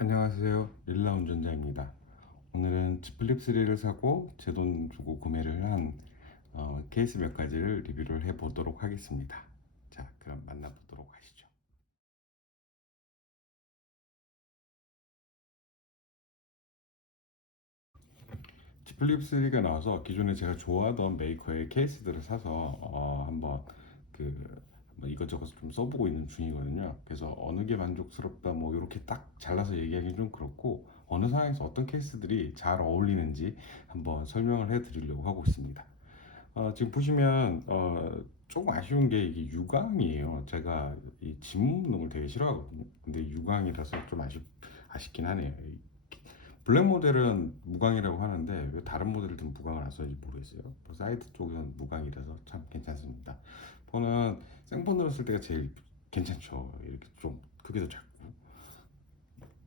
안녕하세요. 릴라 운전자입니다. 오늘은 Z 플립 3를 사고 제 돈 주고 구매를 한 케이스 몇 가지를 리뷰를 해보도록 하겠습니다. 자, 그럼 만나보도록 하시죠. Z 플립 3가 나와서 기존에 제가 좋아하던 메이커의 케이스들을 사서 한번 뭐 이것저것 좀 써보고 있는 중이거든요. 그래서 어느 게 만족스럽다 뭐 이렇게 딱 잘라서 얘기하기는 좀 그렇고 어느 상황에서 어떤 케이스들이 잘 어울리는지 한번 설명을 해드리려고 하고 있습니다. 지금 보시면 조금 아쉬운 게 이게 유광이에요. 제가 이 집 묶는 걸 되게 싫어하거든요. 근데 유광이라서 좀 아쉽긴 하네요. 이 블랙 모델은 무광이라고 하는데 왜 다른 모델들은 무광을 안 써는지 모르겠어요. 뭐 사이드 쪽은 무광이라서 참 괜찮습니다. 폰은 생폰으로 쓸 때가 제일 괜찮죠. 이렇게 좀 크기도 작고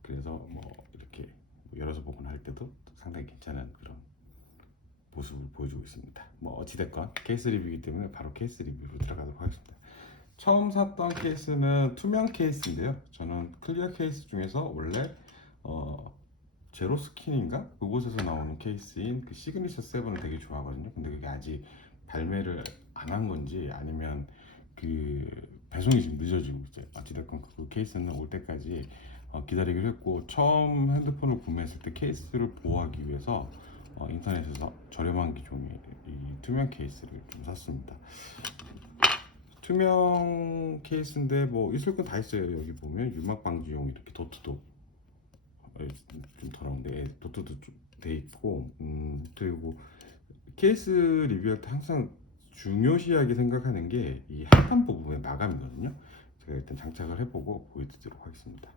그래서 뭐 이렇게 뭐 열어서 보거나 할 때도 상당히 괜찮은 그런 모습을 보여주고 있습니다. 뭐 어찌됐건 케이스 리뷰이기 때문에 바로 케이스 리뷰로 들어가도록 하겠습니다. 처음 샀던 케이스는 투명 케이스인데요. 저는 클리어 케이스 중에서 원래 어, 제로 스킨인가 그곳에서 나오는 케이스인 그 시그니처 7을 되게 좋아하거든요. 근데 그게 아직 발매를 안 한 건지 아니면 그 배송이 지금 늦어지고 있어요. 어찌됐건 그 케이스는 올 때까지 기다리기로 했고, 처음 핸드폰을 구매했을 때 케이스를 보호하기 위해서 인터넷에서 저렴한 기종의 이 투명 케이스를 좀 샀습니다. 투명 케이스인데 뭐 있을 건 다 있어요. 여기 보면 유막 방지용 이렇게 도트도 좀 더러운데 도트도 돼 있고, 그리고 케이스 리뷰할 때 항상 중요시하게 생각하는 게 이 하단 부분의 마감이거든요. 제가 일단 장착을 해보고 보여드리도록 하겠습니다.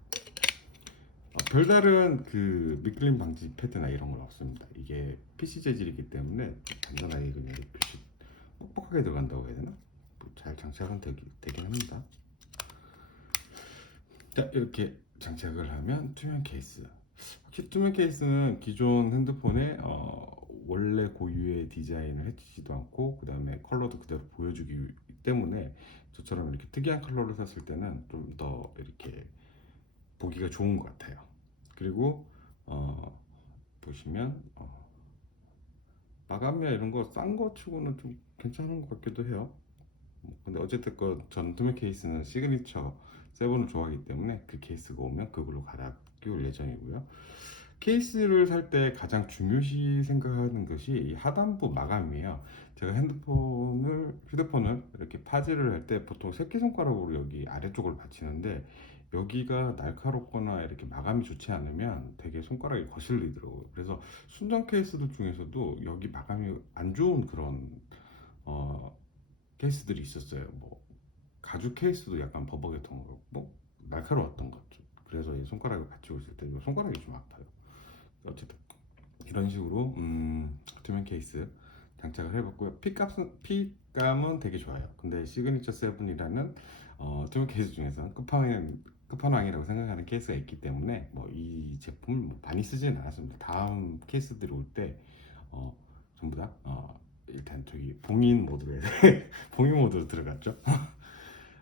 별다른 그 미끌림 방지 패드나 이런 건 없습니다. 이게 PC 재질이기 때문에 단단하게 그냥 이렇게 뻑뻑하게 들어간다고 해야 되나? 뭐잘 장착은 되긴 합니다. 자, 이렇게 장착을 하면 투명 케이스. 확실히 투명 케이스는 기존 핸드폰에 원래 고유의 디자인을 해치지도 않고, 그 다음에 컬러도 그대로 보여주기 때문에 저처럼 이렇게 특이한 컬러를 샀을 때는 좀 더 이렇게 보기가 좋은 것 같아요. 그리고 어, 보시면 마감이나 이런 거 싼 거 치고는 좀 괜찮은 것 같기도 해요. 근데 어쨌든 전 투명 케이스는 시그니처 7을 좋아하기 때문에 그 케이스가 오면 그걸로 갈아 끼울 예정이고요. 케이스를 살 때 가장 중요시 생각하는 것이 이 하단부 마감이에요. 제가 휴대폰을 이렇게 파지를 할 때 보통 새끼손가락으로 여기 아래쪽을 받치는데, 여기가 날카롭거나 이렇게 마감이 좋지 않으면 되게 손가락이 거슬리더라고요. 그래서 순정 케이스들 중에서도 여기 마감이 안 좋은 그런 어, 케이스들이 있었어요. 뭐 가죽 케이스도 약간 버벅였던 거, 뭐 날카로웠던 것 좀. 그래서 이 손가락을 받치고 있을 때 손가락이 좀 아파요. 어쨌든 이런 식으로 투명 케이스 장착을 해봤고요. 핏감은 되게 좋아요. 근데 시그니처 7이라는 투명 케이스 중에서 끝판왕이라고 생각하는 케이스가 있기 때문에 뭐 이 제품을 뭐 많이 쓰지는 않았습니다. 다음 케이스들이 올 때 어, 전부 다 일단 저기 봉인 모드로 봉인 모드로 들어갔죠.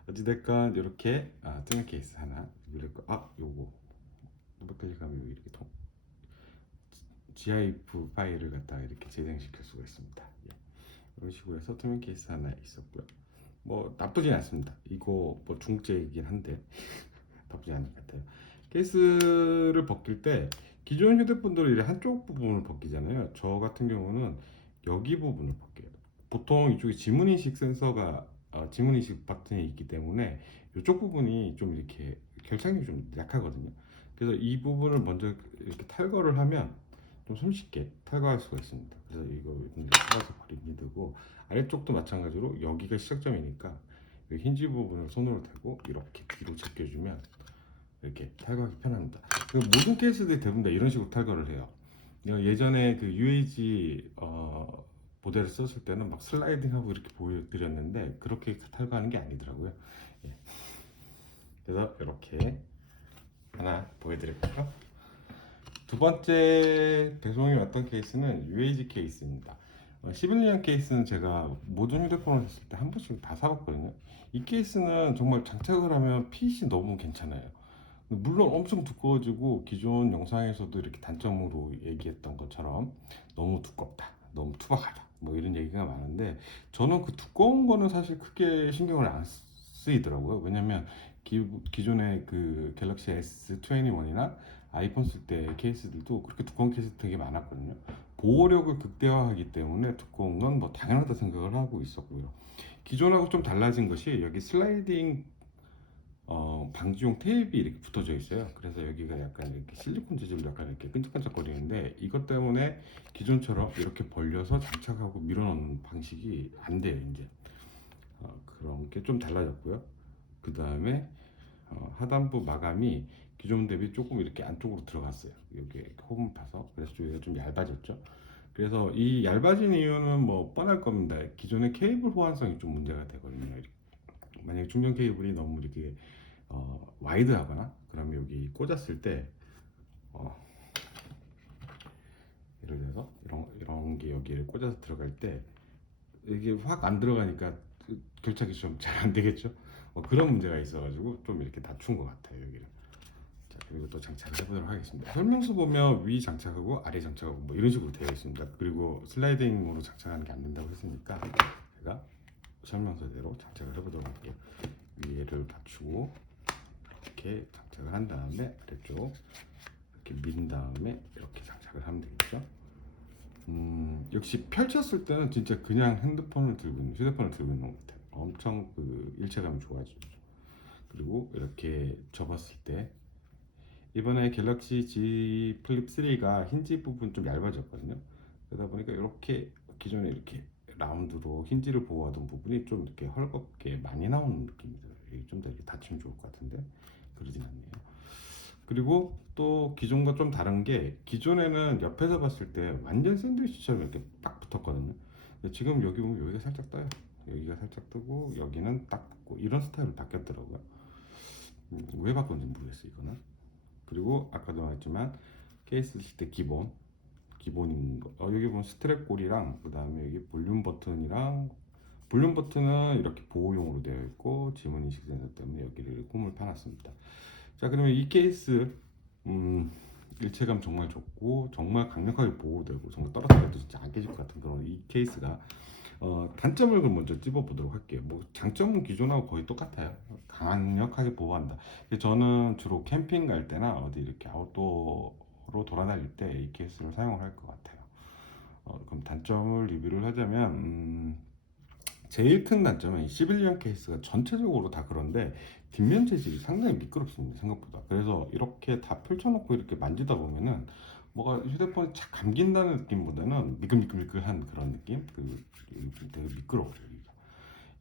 어찌됐건 이렇게 투명 케이스 하나 그리고 요거 더블 클릭하면 이렇게 GIF 파일을 갖다가 이렇게 재생시킬 수가 있습니다. 예. 이런 식으로 해서 투명 케이스 하나 있었고요. 뭐 나쁘진 않습니다. 이거 뭐 중국제이긴 한데 나쁘지 않은 것 같아요. 케이스를 벗길 때 기존 휴대폰들은 이제 한쪽 부분을 벗기잖아요. 저 같은 경우는 여기 부분을 벗겨요. 보통 이쪽에 지문인식 센서가 지문인식 버튼이 있기 때문에 이쪽 부분이 좀 이렇게 결착력이 좀 약하거든요. 그래서 이 부분을 먼저 이렇게 탈거를 하면 좀 손쉽게 탈거할 수가 있습니다. 그래서 이거 뽑아서 버리기 되고, 아래쪽도 마찬가지로 여기가 시작점이니까 이 힌지 부분을 손으로 대고 이렇게 뒤로 제껴주면 이렇게 탈거하기 편합니다. 그 모든 케이스들이 대부분 다 이런 식으로 탈거를 해요. 예전에 그 UAG 모델을 썼을 때는 막 슬라이딩하고 이렇게 보여드렸는데 그렇게 탈거하는 게 아니더라고요. 예. 그래서 이렇게 하나 보여드릴게요. 두 번째 배송이 왔던 케이스는 UAG 케이스입니다. 11년 케이스는 제가 모든 휴대폰을 샀을 때 한 번씩 다 사봤거든요. 이 케이스는 정말 장착을 하면 핏이 너무 괜찮아요. 물론 엄청 두꺼워지고 기존 영상에서도 이렇게 단점으로 얘기했던 것처럼 너무 두껍다, 너무 투박하다, 뭐 이런 얘기가 많은데 저는 그 두꺼운 거는 사실 크게 신경을 안 쓰이더라고요. 왜냐면 기존의 그 갤럭시 S21이나 아이폰 쓸 때 케이스들도 그렇게 두꺼운 케이스 되게 많았거든요. 보호력을 극대화하기 때문에 두꺼운 건 뭐 당연하다 생각을 하고 있었고요. 기존하고 좀 달라진 것이 여기 슬라이딩 방지용 테이프가 이렇게 붙어져 있어요. 그래서 여기가 약간 이렇게 실리콘 재질로 약간 이렇게 끈적끈적거리는데 이것 때문에 기존처럼 이렇게 벌려서 장착하고 밀어넣는 방식이 안 돼요, 이제. 그런 게 좀 달라졌고요. 그 다음에 하단부 마감이 기존 대비 조금 이렇게 안쪽으로 들어갔어요. 여기 홈을 파서. 그래서 여기가 좀 얇아졌죠. 그래서 이 얇아진 이유는 뭐 뻔할 겁니다. 기존의 케이블 호환성이 좀 문제가 되거든요. 만약에 충전 케이블이 너무 이렇게 와이드하거나 그러면 여기 꽂았을 때 어, 예를 들어서 이런 게 여기를 꽂아서 들어갈 때 이게 확 안 들어가니까 결착이 좀 잘 안 되겠죠. 그런 문제가 있어가지고 좀 이렇게 낮춘 것 같아요, 여기를. 자, 그리고 또 장착을 해보도록 하겠습니다. 설명서 보면 위 장착하고 아래 장착하고 뭐 이런 식으로 되어 있습니다. 그리고 슬라이딩으로 장착하는 게 안 된다고 했으니까 제가 설명서대로 장착을 해보도록 할게요. 위에를 받치고 이렇게 장착을 한 다음에 아래쪽 이렇게 민 다음에 이렇게 장착을 하면 되겠죠. 역시 펼쳤을 때는 진짜 그냥 휴대폰을 들고 있는 것 같아요. 엄청 그 일체감이 좋아지죠. 그리고 이렇게 접었을 때 이번에 갤럭시 Z 플립 3가 힌지 부분 좀 얇아졌거든요. 그러다 보니까 이렇게 기존에 이렇게 라운드로 힌지를 보호하던 부분이 좀 이렇게 헐겁게 많이 나오는 느낌이 들어요. 좀 더 이렇게 닫히면 좋을 것 같은데 그러진 않네요. 그리고 또 기존과 좀 다른 게 기존에는 옆에서 봤을 때 완전 샌드위치처럼 이렇게 딱 붙었거든요. 근데 지금 여기 보면 여기가 살짝 떠요. 여기가 살짝 뜨고 여기는 딱 붙고 이런 스타일로 바뀌었더라고요. 왜 바꾼지 모르겠어요, 이거는. 그리고 아까도 말했지만 케이스 쓸 때 기본인 거. 여기 보면 스트랩 골이랑 그 다음에 여기 볼륨 버튼은 이렇게 보호용으로 되어 있고 지문 인식 센서 때문에 여기를 홈을 파놨습니다. 자, 그러면 이 케이스 일체감 정말 좋고 정말 강력하게 보호되고 정말 떨어뜨려도 진짜 안 깨질 것 같은 그런 이 케이스가 단점을 그럼 먼저 찝어보도록 할게요. 뭐 장점은 기존하고 거의 똑같아요. 강력하게 보호한다. 근데 저는 주로 캠핑 갈 때나 어디 이렇게 아웃도어로 돌아다닐 때 이 케이스를 사용을 할 것 같아요. 그럼 단점을 리뷰를 하자면 제일 큰 단점은 이 시빌리언 케이스가 전체적으로 다 그런데 뒷면 재질이 상당히 미끄럽습니다, 생각보다. 그래서 이렇게 다 펼쳐놓고 이렇게 만지다 보면은 뭐가 휴대폰이 착 감긴다는 느낌보다는 미끌미끌미끌한 그런 느낌? 되게 미끄러워요.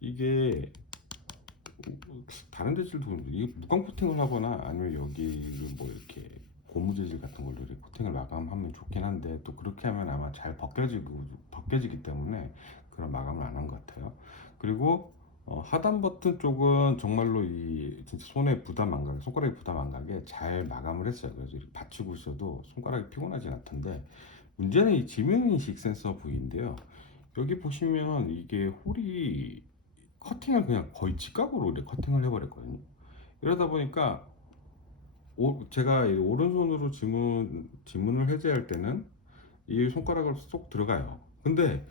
이게 다른 재질도 그런데 이게 무광 코팅을 하거나 아니면 여기를 뭐 이렇게 고무 재질 같은 걸로 이렇게 코팅을 마감하면 좋긴 한데 또 그렇게 하면 아마 잘 벗겨지기 때문에 그런 마감을 안 한 것 같아요. 그리고 하단 버튼 쪽은 정말로 이 진짜 손에 부담 안 가게, 손가락에 부담 안 가게 잘 마감을 했어요. 그래서 이렇게 받치고 있어도 손가락이 피곤하진 않던데 문제는 이 지문인식 센서 부위인데요. 여기 보시면 이게 홀이 커팅을 그냥 거의 직각으로 이렇게 커팅을 해버렸거든요. 이러다 보니까 제가 이 오른손으로 지문을 해제할 때는 이 손가락을 쏙 들어가요. 근데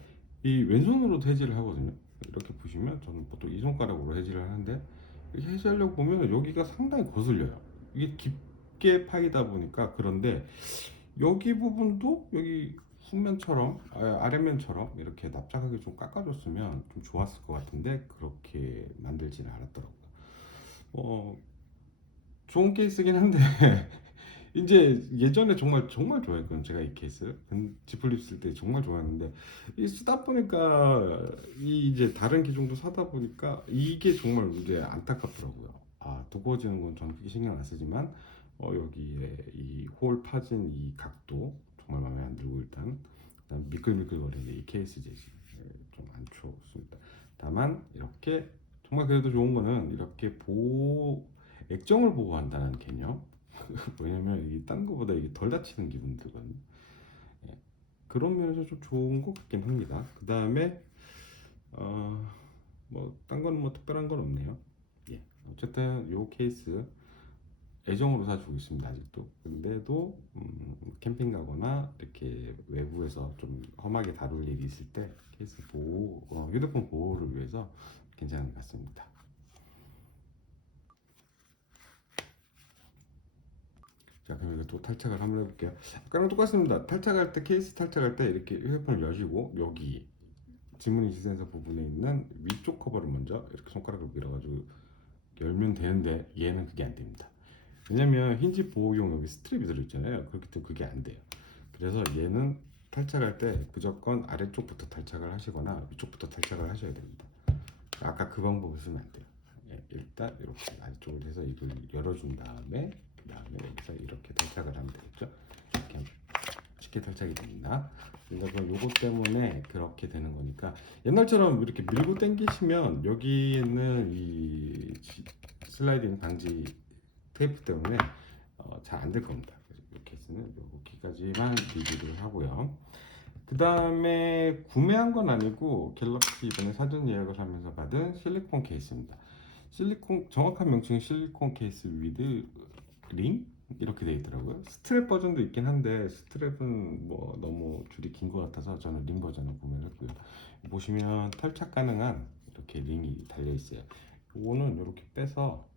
이 왼손으로도 해지를 하거든요. 이렇게 보시면 저는 보통 이 손가락으로 해지를 하는데 이렇게 해지하려고 보면 여기가 상당히 거슬려요. 이게 깊게 파이다 보니까. 그런데 여기 부분도 여기 후면처럼 아랫면처럼 이렇게 납작하게 좀 깎아줬으면 좀 좋았을 것 같은데 그렇게 만들지는 않았더라고요. 어, 좋은 케이스긴 한데 이제 예전에 정말 정말 좋아했거든요. 제가 이 케이스 지플립 쓸 때 정말 좋아했는데 이 쓰다 보니까 이 이제 다른 기종도 사다 보니까 이게 정말 이제 안타깝더라고요. 두꺼워지는 건 저는 크게 신경 안 쓰지만 여기에 이 홀 파진 이 각도 정말 마음에 안 들고 일단 그다음 미끌미끌거리는 이 케이스 재질 좀 안 좋습니다. 다만 이렇게 정말 그래도 좋은 거는 이렇게 액정을 보호한다는 개념. 왜냐면 이게 딴 거보다 이게 덜 다치는 기분 들거든요. 예, 그런 면에서 좀 좋은 것 같긴 합니다. 그 다음에 뭐 딴 거는 뭐 특별한 건 없네요. 예, 어쨌든 요 케이스 애정으로 사주고 있습니다 아직도. 근데도 캠핑 가거나 이렇게 외부에서 좀 험하게 다룰 일이 있을 때 케이스 보호, 휴대폰 보호를 위해서 괜찮은 것 같습니다. 자, 그럼 이거 또 탈착을 한번 해볼게요. 아까랑 똑같습니다. 탈착할 때, 케이스 탈착할 때 이렇게 휴대폰을 여시고 여기 지문인식 센서 부분에 있는 위쪽 커버를 먼저 이렇게 손가락으로 밀어가지고 열면 되는데 얘는 그게 안 됩니다. 왜냐면 힌지 보호용 여기 스트랩이 들어있잖아요. 그렇기 때문에 그게 안 돼요. 그래서 얘는 탈착할 때 무조건 아래쪽부터 탈착을 하시거나 위쪽부터 탈착을 하셔야 됩니다. 아까 그 방법을 쓰면 안 돼요. 예, 일단 이렇게 아래쪽을 해서 이걸 열어준 다음에 그 다음에 여기서 이렇게 탈착을 하면 되겠죠. 이렇게 하면 쉽게 탈착이 됩니다. 그러니까 요거 때문에 그렇게 되는 거니까 옛날처럼 이렇게 밀고 당기시면 여기 있는 이 슬라이딩 방지 테이프 때문에 잘 안 될 겁니다. 그래서 이렇게 해서는 여기까지만 리뷰를 하고요. 그 다음에 구매한 건 아니고 갤럭시 이번에 사전 예약을 하면서 받은 실리콘 케이스입니다. 실리콘 정확한 명칭은 실리콘 케이스 위드 링 이렇게 되어 있더라고요. 스트랩 버전도 있긴 한데 스트랩은 뭐 너무 줄이 긴 것 같아서 저는 링 버전을 구매를 했고요. 보시면 탈착 가능한 이렇게 링이 달려 있어요. 이거는 이렇게 빼서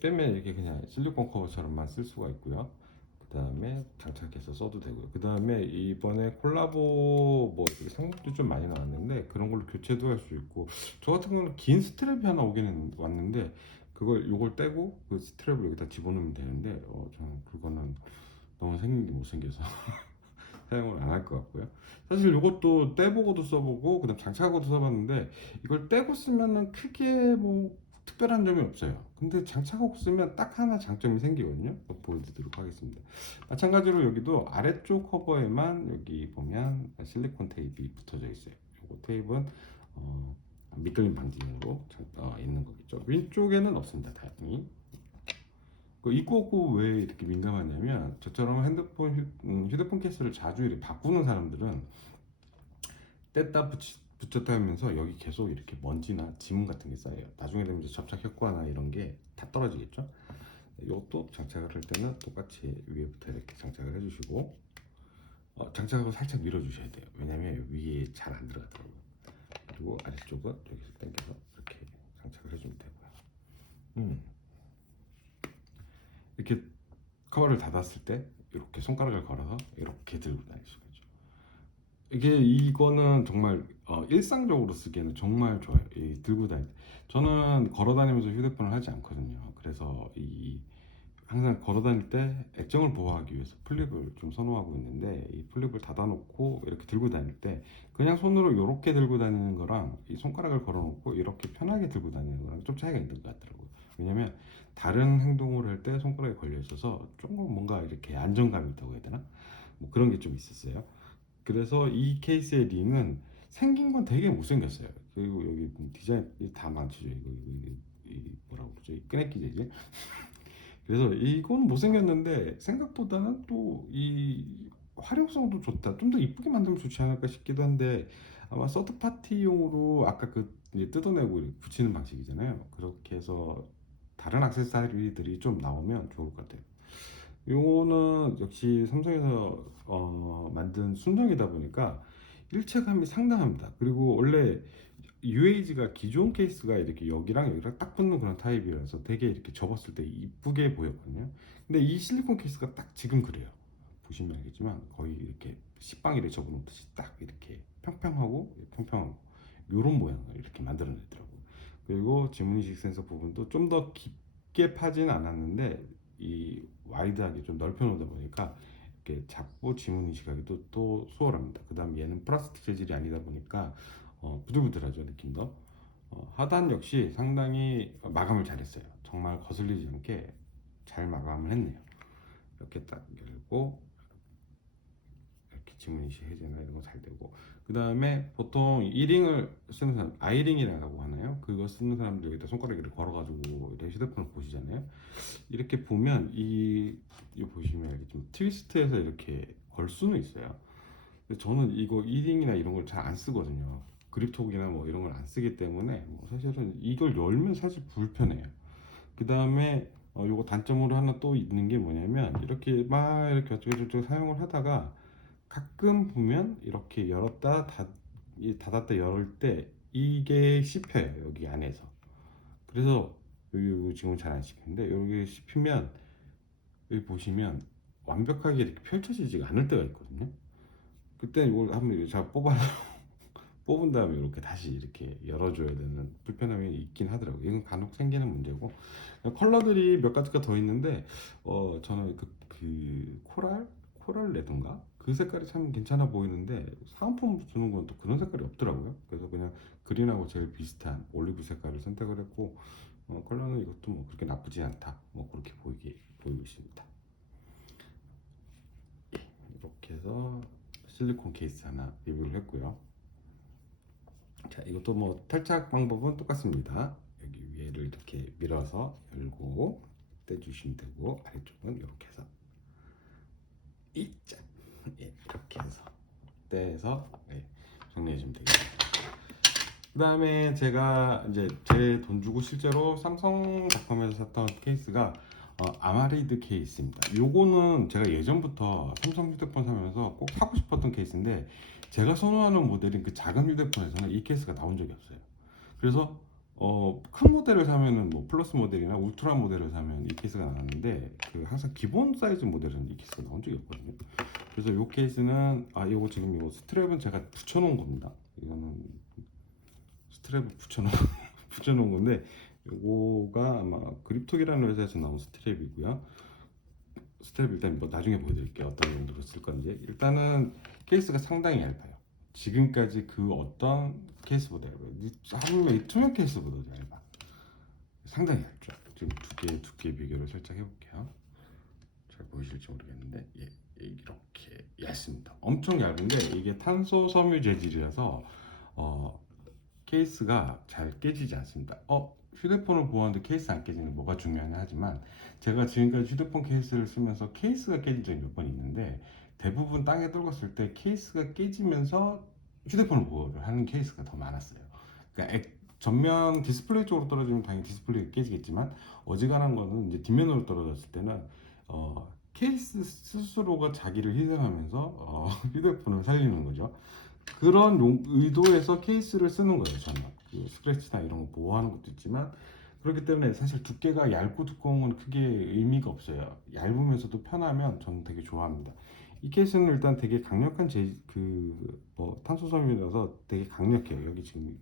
빼면 이렇게 그냥 실리콘 커버처럼만 쓸 수가 있고요. 그 다음에 장착해서 써도 되고요. 그 다음에 이번에 콜라보 뭐 상품도 좀 많이 나왔는데 그런 걸로 교체도 할 수 있고 저 같은 경우는 긴 스트랩이 하나 오기는 왔는데 그걸 요걸 떼고 그 스트랩을 여기다 집어넣으면 되는데 저는 그거는 너무 생긴 게 못생겨서 사용을 안 할 것 같고요. 사실 이것도 떼보고도 써보고 그다음 장착하고도 써봤는데 이걸 떼고 쓰면은 크게 뭐 특별한 점이 없어요. 근데 장착하고 쓰면 딱 하나 장점이 생기거든요. 보여드리도록 하겠습니다. 마찬가지로 여기도 아래쪽 커버에만 여기 보면 실리콘 테이프가 붙어져 있어요. 이거 테이프는 미끌림 방지용으로 있는 거겠죠. 왼쪽에는 없습니다. 다행히. 그 입고 없고 왜 이렇게 민감하냐면 저처럼 휴대폰 케이스를 자주 이렇게 바꾸는 사람들은 뗐다 붙였다 하면서 여기 계속 이렇게 먼지나 지문 같은 게 쌓여요. 나중에 되면 이제 접착 효과나 이런 게 다 떨어지겠죠. 이것도 장착을 할 때는 똑같이 위에부터 이렇게 장착을 해주시고 장착하고 살짝 밀어주셔야 돼요. 왜냐면 위에 잘 안 들어가더라고요. 그리고 아래쪽은 여기서 당겨서 이렇게 장착을 해주면 되고요. 이렇게 커버를 닫았을 때 이렇게 손가락을 걸어서 이렇게 들고 다닐 수가 있죠. 이거는 정말 일상적으로 쓰기에는 정말 좋아요. 들고 다닐 때. 저는 걸어 다니면서 휴대폰을 하지 않거든요. 그래서 항상 걸어 다닐 때 액정을 보호하기 위해서 플립을 좀 선호하고 있는데 이 플립을 닫아놓고 이렇게 들고 다닐 때 그냥 손으로 이렇게 들고 다니는 거랑 이 손가락을 걸어놓고 이렇게 편하게 들고 다니는 거랑 좀 차이가 있는 것 같더라고요. 왜냐면 다른 행동을 할 때 손가락에 걸려 있어서 조금 뭔가 이렇게 안정감이 있다고 해야 되나? 뭐 그런 게 좀 있었어요. 그래서 이 케이스의 링은 생긴 건 되게 못생겼어요. 그리고 여기 디자인 다 망치죠. 이거 뭐라고 그러죠? 이 끄내기제지. 그래서 이거는 못생겼는데 생각보다는 또 이 활용성도 좋다. 좀 더 이쁘게 만들면 좋지 않을까 싶기도 한데 아마 서드 파티용으로 아까 그 이제 뜯어내고 이렇게 붙이는 방식이잖아요. 그렇게 해서 다른 액세서리들이 좀 나오면 좋을 것 같아요. 요거는 역시 삼성에서 만든 순정이다 보니까 일체감이 상당합니다. 그리고 원래 UAG가 기존 케이스가 이렇게 여기랑 여기랑 딱 붙는 그런 타입이라서 되게 이렇게 접었을 때 이쁘게 보였거든요. 근데 이 실리콘 케이스가 딱 지금 그래요. 보시면 알겠지만 거의 이렇게 식빵이를 접어놓듯이 딱 이렇게 평평하고 평평하고 이런 모양을 이렇게 만들어내더라고요. 그리고 지문인식 센서 부분도 좀 더 깊게 파진 않았는데 이 와이드하게 좀 넓혀 놓다 보니까 이렇게 잡고 지문 인식하기도 또 수월합니다. 그 다음 얘는 플라스틱 재질이 아니다 보니까 부들부들하죠 느낌도. 하단 역시 상당히 마감을 잘했어요. 정말 거슬리지 않게 잘 마감을 했네요. 이렇게 딱 열고 이렇게 지문 인식 해제나 이런 거 잘 되고 그 다음에 보통 이링을 쓰는 사람 아이링이라고 하나요? 그거 쓰는 사람들 여기다 손가락을 걸어가지고 이렇게 휴대폰을 보시잖아요. 이렇게 보면 이 보시면 이렇게 좀 트위스트해서 이렇게 걸 수는 있어요. 근데 저는 이거 이링이나 이런 걸 잘 안 쓰거든요. 그립톡이나 뭐 이런 걸 안 쓰기 때문에 뭐 사실은 이걸 열면 사실 불편해요. 그 다음에 요거 단점으로 하나 또 있는 게 뭐냐면 이렇게 막 이렇게 어쩌고저쩌고 사용을 하다가 가끔 보면 이렇게 열었다 닫았다 열을 때 이게 씹혀요, 여기 안에서. 그래서 여기 지금 잘 안 씹히는데 여기 씹히면 여기 보시면 완벽하게 이렇게 펼쳐지지가 않을 때가 있거든요. 그때 이걸 한번 잘 뽑은 다음에 이렇게 다시 이렇게 열어줘야 되는 불편함이 있긴 하더라고요. 이건 간혹 생기는 문제고, 컬러들이 몇 가지가 더 있는데 저는 그 코랄 레드인가 그 색깔이 참 괜찮아 보이는데 사은품 주는 건 또 그런 색깔이 없더라고요. 그래서 그냥 그린하고 제일 비슷한 올리브 색깔을 선택을 했고, 컬러는 이것도 뭐 그렇게 나쁘지 않다, 뭐 그렇게 보이고 있습니다. 이렇게 해서 실리콘 케이스 하나 리뷰를 했고요. 자, 이것도 뭐 탈착 방법은 똑같습니다. 여기 위에를 이렇게 밀어서 열고 떼주시면 되고, 아래쪽은 이렇게 해서 이자 예, 이렇게 해서 떼서 정리해 주면 되겠습니다. 그 다음에 제가 이제 제 돈 주고 실제로 삼성닷컴에서 샀던 케이스가 아마리드 케이스입니다. 요거는 제가 예전부터 삼성 휴대폰 사면서 꼭 사고 싶었던 케이스인데, 제가 선호하는 모델인 그 작은 휴대폰에서는 이 케이스가 나온 적이 없어요. 그래서 큰 모델을 사면은 뭐 플러스 모델이나 울트라 모델을 사면 이 케이스가 나왔는데, 그 항상 기본 사이즈 모델은 이 케이스가 나온 적이 없거든요. 그래서 이 케이스는 요거 지금 요 스트랩은 제가 붙여놓은 겁니다. 이거는 스트랩을 붙여놓은 건데, 요거가 아마 그립톡이라는 회사에서 나온 스트랩이고요. 스트랩 일단 뭐 나중에 보여드릴게요. 어떤 용도로 쓸 건지. 일단은 케이스가 상당히 얇아요. 지금까지 그 어떤 케이스보다 얇아요. 하물며 이 투명 케이스보다 얇아. 상당히 얇죠. 지금 두께 비교를 살짝 해볼게요. 잘 보이실지 모르겠는데, 이렇게 얇습니다. 엄청 얇은데 이게 탄소 섬유 재질이라서 케이스가 잘 깨지지 않습니다. 휴대폰을 보호하는데 케이스 안 깨지는 뭐가 중요하냐 하지만, 제가 지금까지 휴대폰 케이스를 쓰면서 케이스가 깨진 적이 몇 번 있는데, 대부분 땅에 떨궜을 때 케이스가 깨지면서 휴대폰을 보호를 하는 케이스가 더 많았어요. 그러니까 전면 디스플레이 쪽으로 떨어지면 당연히 디스플레이가 깨지겠지만, 어지간한 거는 이제 뒷면으로 떨어졌을 때는 케이스 스스로가 자기를 희생하면서 휴대폰을 살리는 거죠. 그런 의도에서 케이스를 쓰는 거예요, 저는. 그 스크래치나 이런 거 보호하는 것도 있지만, 그렇기 때문에 사실 두께가 얇고 두꺼운 건 크게 의미가 없어요. 얇으면서도 편하면 저는 되게 좋아합니다. 이 케이스는 일단 되게 강력한 탄소섬유라서 되게 강력해요. 여기 지금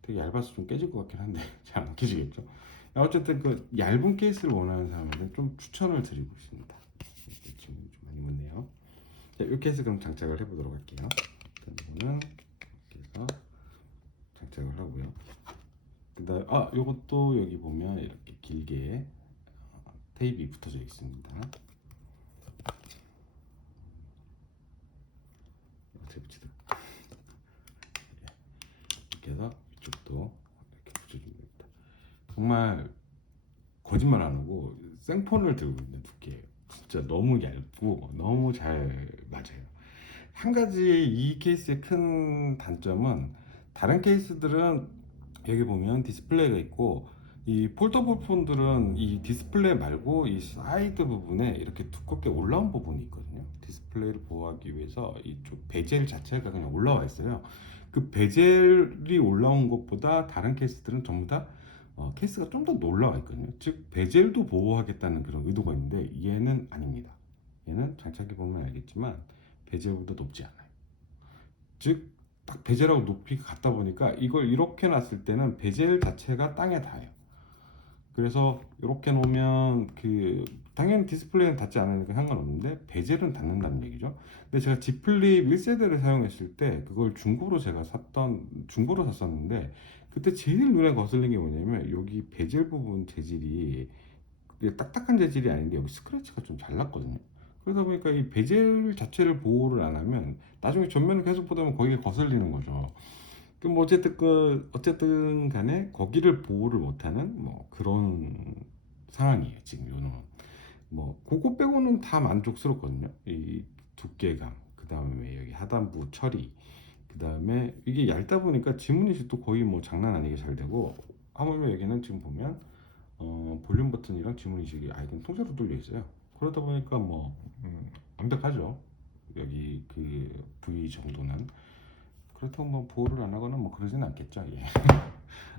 되게 얇아서 좀 깨질 것 같긴 한데 잘 안 깨지겠죠. 어쨌든 그 얇은 케이스를 원하는 사람들은 좀 추천을 드리고 있습니다. 지금 좀 많이 묻네요. 자, 이 케이스 그럼 장착을 해보도록 할게요. 이거는 이렇게 해서 장착을 하고요. 그다음 요것도 여기 보면 이렇게 길게 테이프 붙어져 있습니다. 어떻게 붙이든 이렇게 해서 이쪽도 이렇게 붙여주면 됩니다. 정말 거짓말 안 하고 생폰을 들고 있는 두께예요. 진짜 너무 얇고 너무 잘 맞아요. 한 가지 이 케이스의 큰 단점은, 다른 케이스들은 여기 보면 디스플레이가 있고, 이 폴더블 폰들은 이 디스플레이 말고 이 사이드 부분에 이렇게 두껍게 올라온 부분이 있거든요. 디스플레이를 보호하기 위해서 이쪽 베젤 자체가 그냥 올라와 있어요. 그 베젤이 올라온 것보다 다른 케이스들은 전부 다 케이스가 좀 더 올라와 있거든요. 즉 베젤도 보호하겠다는 그런 의도가 있는데, 얘는 아닙니다. 얘는 장착해 보면 알겠지만 베젤보다 높지 않아요. 즉 딱 베젤하고 높이가 같다 보니까 이걸 이렇게 놨을 때는 베젤 자체가 땅에 닿아요. 그래서 이렇게 놓으면 당연히 디스플레이는 닿지 않으니까 상관없는데 베젤은 닿는다는 얘기죠. 근데 제가 Z 플립 1세대를 사용했을 때 그걸 중고로 샀었는데, 그때 제일 눈에 거슬린 게 뭐냐면 여기 베젤 부분 재질이 딱딱한 재질이 아닌데 여기 스크래치가 좀 잘 났거든요. 그러다 보니까 이 베젤 자체를 보호를 안 하면 나중에 전면을 계속 보다 보면 거기에 거슬리는 거죠. 그럼 뭐 어쨌든 간에 거기를 보호를 못하는 뭐 그런 상황이에요, 지금 요는. 뭐 그거 빼고는 다 만족스럽거든요. 이 두께감, 그 다음에 여기 하단부 처리, 그 다음에 이게 얇다 보니까 지문 인식도 거의 뭐 장난 아니게 잘 되고, 하물며 여기는 지금 보면 볼륨 버튼이랑 지문 인식이 아이콘 통째로 뚫려 있어요. 그러다 보니까 뭐 완벽하죠. 여기 그 부위 정도는. 그렇다고 뭐 보호를 안 하거나 뭐 그러진 않겠죠. 예.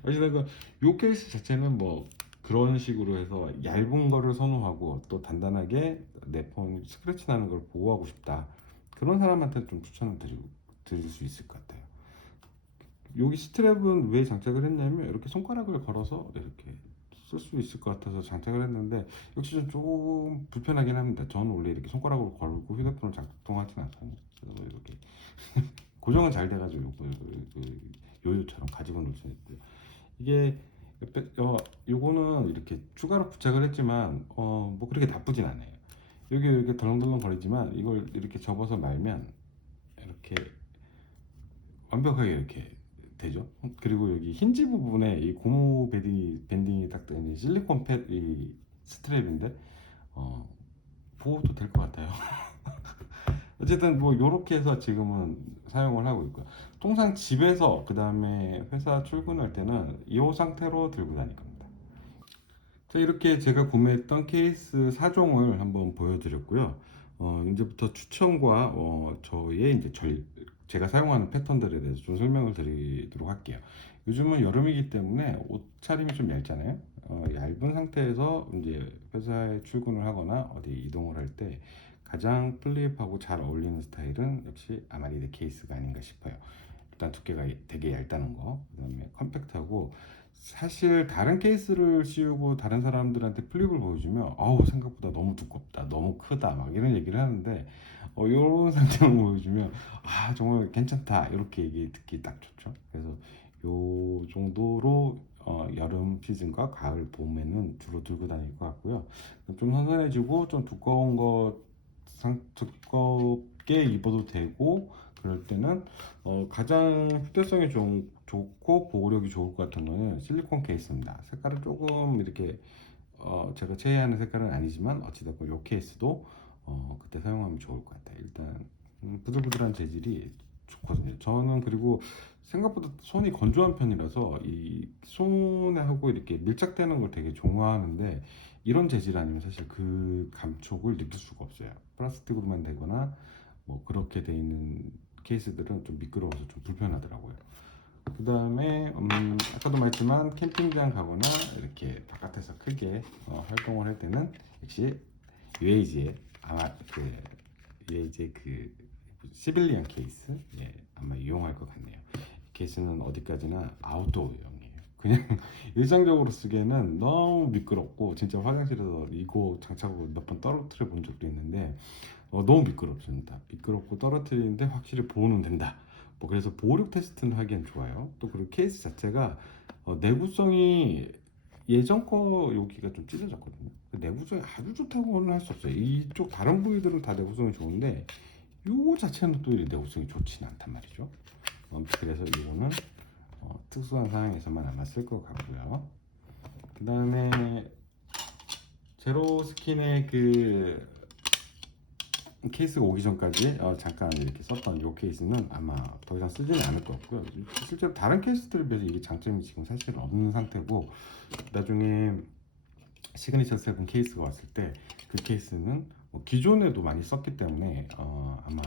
어쨌든 그요 케이스 자체는 뭐 그런 식으로 해서 얇은 거를 선호하고 또 단단하게 내 폰 스크래치 나는 걸 보호하고 싶다. 그런 사람한테 좀 추천을 드릴 수 있을 것 같아요. 여기 스트랩은 왜 장착을 했냐면 이렇게 손가락을 걸어서 이렇게 쓸 수 있을 것 같아서 장착을 했는데 역시 좀 조금 불편하긴 합니다. 저는 원래 이렇게 손가락으로 걸고 휴대폰을 작동하진 않거든요. 그래서 이렇게 고정은 잘 돼가지고 요요처럼 가지고 놀 수 있고요. 이게 요거는 이렇게 추가로 부착을 했지만 뭐 그렇게 나쁘진 않아요. 여기 이렇게 덜렁덜렁 거리지만 이걸 이렇게 접어서 말면 이렇게 완벽하게 이렇게 되죠. 그리고 여기 힌지 부분에 이 고무 밴딩이 딱 되는 실리콘 이 스트랩인데 어, 보호도 될 것 같아요. 어쨌든 뭐 요렇게 해서 지금은 사용을 하고 있고요. 통상 집에서 그 다음에 회사 출근할 때는 이 상태로 들고 다닐 겁니다. 자, 이렇게 제가 구매했던 케이스 4종을 한번 보여드렸고요. 이제부터 추천과 저의 이제 제가 사용하는 패턴들에 대해서 좀 설명을 드리도록 할게요. 요즘은 여름이기 때문에 옷차림이 좀 얇잖아요. 얇은 상태에서 이제 회사에 출근을 하거나 어디 이동을 할 때 가장 플립하고 잘 어울리는 스타일은 역시 아마리드 케이스가 아닌가 싶어요. 일단 두께가 되게 얇다는 거, 그다음에 컴팩트하고 사실 다른 케이스를 씌우고 다른 사람들한테 플립을 보여주면 아우 생각보다 너무 두껍다, 너무 크다 막 이런 얘기를 하는데 이런 상태로 보여주면 아 정말 괜찮다 이렇게 얘기 듣기 딱 좋죠. 그래서 요 정도로 여름 시즌과 가을 봄에는 주로 들고 다닐 것 같고요. 좀 선선해지고 좀 두꺼운 거 두껍게 입어도 되고 그럴 때는 가장 휴대성이 좋고 보호력이 좋을 것 같은 거는 실리콘 케이스입니다. 색깔은 조금 이렇게 제가 최애하는 색깔은 아니지만 어찌됐건 이 케이스도 그때 사용하면 좋을 것 같아요. 일단 부들부들한 재질이 좋거든요. 저는 그리고 생각보다 손이 건조한 편이라서 이 손에 하고 이렇게 밀착되는 걸 되게 좋아하는데 이런 재질 아니면 사실 그 감촉을 느낄 수가 없어요. 플라스틱으로만 되거나 뭐 그렇게 돼 있는 케이스들은 좀 미끄러워서 좀 불편하더라고요. 그 다음에 아까도 말했지만 캠핑장 가거나 이렇게 바깥에서 크게 활동을 할 때는 역시 UAG의 아마 그 UAG의 그 시빌리언 케이스 아마 이용할 것 같네요. 이 케이스는 어디까지나 아웃도어용이에요. 그냥 일상적으로 쓰기에는 너무 미끄럽고 진짜 화장실에서 이거 장착하고 몇 번 떨어뜨려 본 적도 있는데 너무 미끄럽습니다. 미끄럽고 떨어뜨리는데 확실히 보호는 된다. 뭐 그래서 보호력 테스트는 하기엔 좋아요. 또 그리고 케이스 자체가 내구성이 예전 거 여기가 좀 찢어졌거든요. 그 내구성이 아주 좋다고는 할 수 없어요. 이쪽 다른 부위들은 다 내구성이 좋은데 요 자체는 또 내구성이 좋지는 않단 말이죠. 그래서 이거는 특수한 상황에서만 아마 쓸 것 같고요. 그 다음에 제로 스킨의 그 케이스가 오기 전까지 잠깐 이렇게 썼던 이 케이스는 아마 더 이상 쓰지는 않을 것 같고요. 실제로 다른 케이스들에 비해서 이게 장점이 지금 사실 없는 상태고 나중에 시그니처 7 케이스가 왔을 때 그 케이스는 뭐 기존에도 많이 썼기 때문에 아마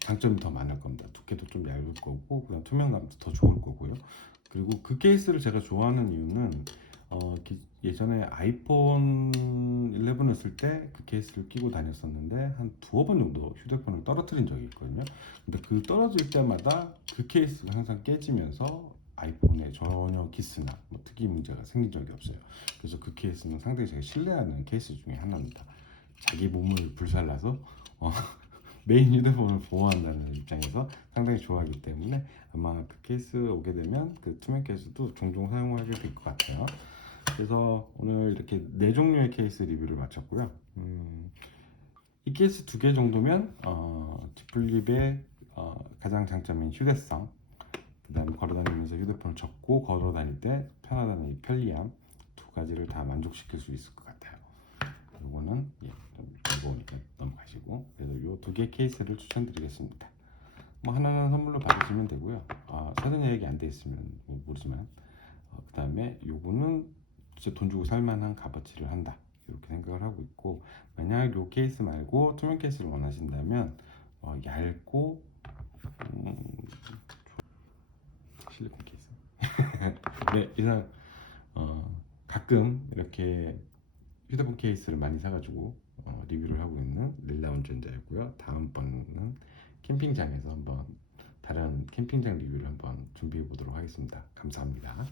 장점이 더 많을 겁니다. 두께도 좀 얇을 거고 그다음 투명감도 더 좋을 거고요. 그리고 그 케이스를 제가 좋아하는 이유는 예전에 아이폰 11을 쓸 때 그 케이스를 끼고 다녔었는데 한 두어 번 정도 휴대폰을 떨어뜨린 적이 있거든요. 근데 그 떨어질 때마다 그 케이스가 항상 깨지면서 아이폰에 전혀 기스나 뭐 특이 문제가 생긴 적이 없어요. 그래서 그 케이스는 상당히 제가 신뢰하는 케이스 중에 하나입니다. 자기 몸을 불살라서 메인 휴대폰을 보호한다는 입장에서 상당히 좋아하기 때문에 아마 그 케이스 오게 되면 그 투명 케이스도 종종 사용하게 될 것 같아요. 그래서 오늘 이렇게 네 종류의 케이스 리뷰를 마쳤고요. 이 케이스 두 개 정도면 지플립의 가장 장점인 휴대성, 그다음에 걸어다니면서 휴대폰을 접고 걸어다닐 때 편하다는 이 편리함 두 가지를 다 만족시킬 수 있을 것 같아요. 이거는 좀 무거우니까 넘어가시고 그래서 이 두 개 케이스를 추천드리겠습니다. 뭐 하나는 선물로 받으시면 되고요. 사전 예약이 안 돼 있으면 뭐 모르지만 그 다음에 요거는 진짜 돈 주고 살만한 값어치를 한다 이렇게 생각을 하고 있고, 만약 요 케이스 말고 투명 케이스를 원하신다면 얇고 실리콘 케이스 네, 이상 가끔 이렇게 휴대폰 케이스를 많이 사가지고 리뷰를 하고 있는 릴라 운전자였고요. 다음번은 캠핑장에서 한번 다른 캠핑장 리뷰를 한번 준비해 보도록 하겠습니다. 감사합니다.